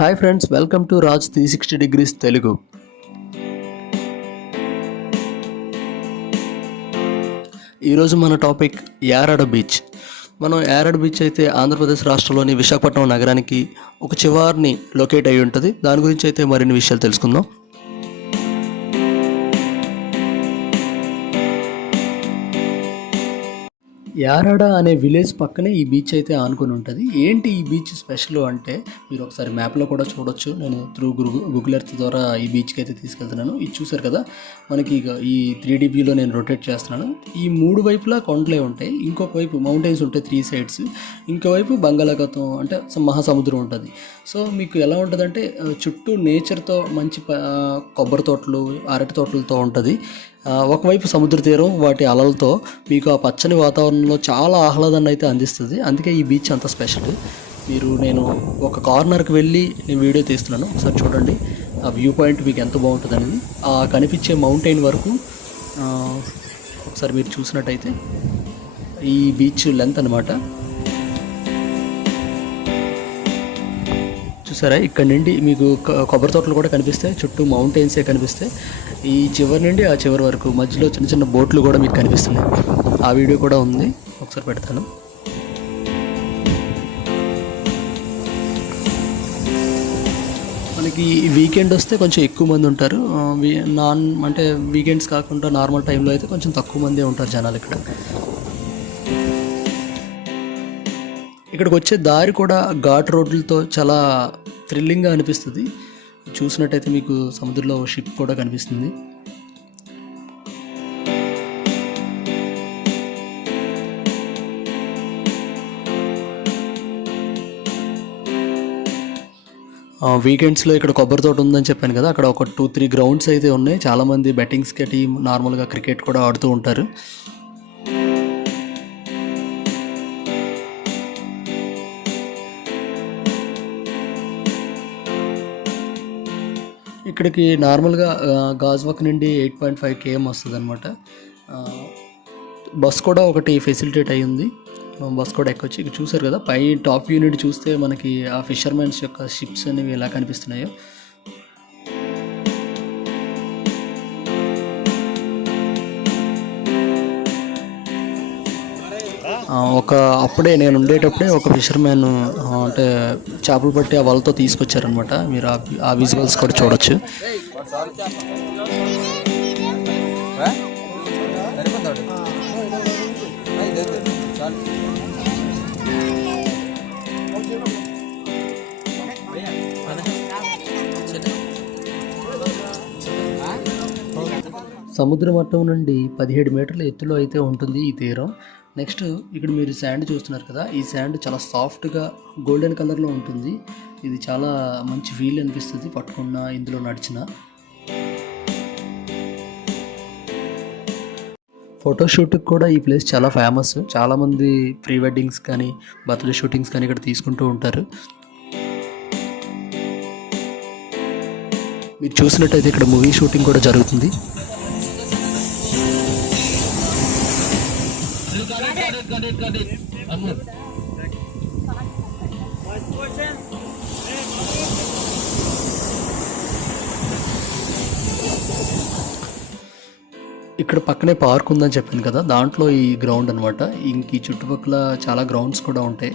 Hi friends, welcome to Raj 360 degrees Telugu. ఈరోజు మన topic Yarada beach. మనం యారాడ బీచ్ అయితే ఆంధ్రప్రదేశ్ రాష్ట్రంలోని విశాఖపట్నం నగరానికి ఒక చివరిని లొకేట్ అయి ఉంటుంది. దాని గురించి అయితే మరిన్ని విషయాలు తెలుసుకుందాం. యారాడ అనే విలేజ్ పక్కనే ఈ బీచ్ అయితే ఆనుకొని ఉంటుంది. ఏంటి ఈ బీచ్ స్పెషల్ అంటే మీరు ఒకసారి మ్యాప్లో కూడా చూడొచ్చు. నేను గూగుల్ ఎర్త్ ద్వారా ఈ బీచ్కి అయితే తీసుకెళ్తున్నాను. ఇది చూసారు కదా, మనకి ఈ 3D వ్యూలో నేను రొటేట్ చేస్తున్నాను. ఈ మూడు వైపులా కొండలే ఉంటాయి, ఇంకొక వైపు మౌంటైన్స్ ఉంటాయి 3 సైడ్స్, ఇంకోవైపు బంగాళాఖాతం అంటే మహాసముద్రం ఉంటుంది. సో మీకు ఎలా ఉంటుందంటే చుట్టూ నేచర్తో మంచి కొబ్బరి తోటలు, అరటి తోటలతో ఉంటుంది. ఒకవైపు సముద్ర తీరం వాటి అలలతో మీకు ఆ పచ్చని వాతావరణంలో చాలా ఆహ్లాదాన్ని అయితే అందిస్తుంది. అందుకే ఈ బీచ్ అంత స్పెషల్. నేను ఒక కార్నర్కి వెళ్ళి నేను వీడియో తీస్తున్నాను, ఒకసారి చూడండి. ఆ వ్యూ పాయింట్ మీకు ఎంత బాగుంటుంది అనేది, ఆ కనిపించే మౌంటైన్ వరకు ఒకసారి మీరు చూసినట్టయితే ఈ బీచ్ లెంత్ అనమాట. చూసారా, ఇక్కడ నుండి మీకు కొబ్బరి తోటలు కూడా కనిపిస్తాయి, చుట్టూ మౌంటైన్సే కనిపిస్తాయి. ఈ చివరి నుండి ఆ చివరి వరకు మధ్యలో చిన్న చిన్న బోట్లు కూడా మీకు కనిపిస్తున్నాయి. ఆ వీడియో కూడా ఉంది, ఒకసారి పెడతాను. మనకి వీకెండ్ వస్తే కొంచెం ఎక్కువ మంది ఉంటారు. అంటే వీకెండ్స్ కాకుండా నార్మల్ టైంలో అయితే కొంచెం తక్కువ మందే ఉంటారు జనాలు ఇక్కడ. ఇక్కడికి వచ్చే దారి కూడా ఘాట్ రోడ్లతో చాలా థ్రిల్లింగ్గా అనిపిస్తుంది. చూసినట్టయితే మీకు సముద్రంలో షిప్ కూడా కనిపిస్తుంది. వీకెండ్స్లో ఇక్కడ కొబ్బరి తోట ఉందని చెప్పాను కదా, అక్కడ ఒక 2-3 గ్రౌండ్స్ అయితే ఉన్నాయి. చాలామంది బెట్టింగ్స్కి టీం నార్మల్గా క్రికెట్ కూడా ఆడుతూ ఉంటారు. ఇక్కడికి నార్మల్గా గాజువాక నుండి 8.5 km వస్తుంది అనమాట. బస్ కూడా ఒకటి ఫెసిలిటేట్ అయ్యింది, బస్ కూడా ఎక్కొచ్చి. ఇక్కడ చూసారు కదా, పై టాప్ వ్యూ నుండి చూస్తే మనకి ఆ ఫిషర్మెన్స్ యొక్క షిప్స్ అనేవి ఎలా కనిపిస్తున్నాయో. అప్పుడే నేను ఉండేటప్పుడే ఒక ఫిషర్మెన్ అంటే చేపలు పట్టి ఆ వలతో తీసుకొచ్చారనమాట. మీరు ఆ విజువల్స్ కూడా చూడొచ్చు. సముద్ర మట్టం నుండి 17 మీటర్ల ఎత్తులో అయితే ఉంటుంది ఈ తీరం. నెక్స్ట్ ఇక్కడ మీరు శాండ్ చూస్తున్నారు కదా, ఈ శాండ్ చాలా సాఫ్ట్గా గోల్డెన్ కలర్లో ఉంటుంది. ఇది చాలా మంచి ఫీల్ అనిపిస్తుంది పట్టుకున్న, ఇందులో నడిచిన. ఫోటోషూట్కి కూడా ఈ ప్లేస్ చాలా ఫేమస్. చాలామంది ప్రీ వెడ్డింగ్స్ కానీ బర్త్డే షూటింగ్స్ కానీ ఇక్కడ తీసుకుంటూ ఉంటారు. మీరు చూసినట్టయితే ఇక్కడ మూవీ షూటింగ్ కూడా జరుగుతుంది. ఇక్కడ పక్కనే పార్క్ ఉందని చెప్పాను కదా, దాంట్లో ఈ గ్రౌండ్ అనమాట. ఇంక ఈ చుట్టుపక్కల చాలా గ్రౌండ్స్ కూడా ఉంటాయి.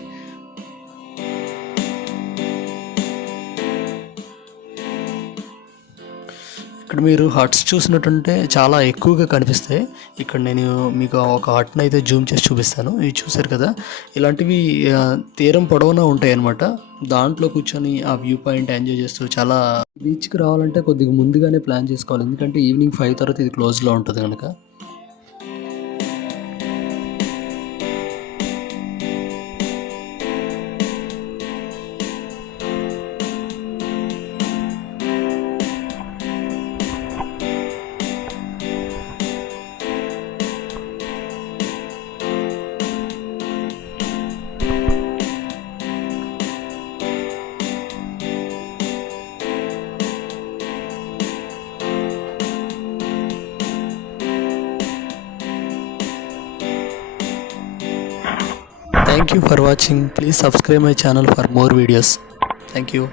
ఇక్కడ మీరు హట్స్ చూసినట్టుంటే చాలా ఎక్కువగా కనిపిస్తాయి. ఇక్కడ నేను మీకు ఒక హట్ని అయితే జూమ్ చేసి చూపిస్తాను. ఇవి చూసారు కదా, ఇలాంటివి తీరం పొడవునా ఉంటాయి అన్నమాట. దాంట్లో కూర్చొని ఆ వ్యూ పాయింట్ ఎంజాయ్ చేస్తూ చాలా. బీచ్కి రావాలంటే కొద్దిగా ముందుగానే ప్లాన్ చేసుకోవాలి, ఎందుకంటే ఈవినింగ్ 5 తర్వాత ఇది క్లోజ్లో ఉంటుంది కనుక. Thank you for watching. Please subscribe my channel for more videos. Thank you.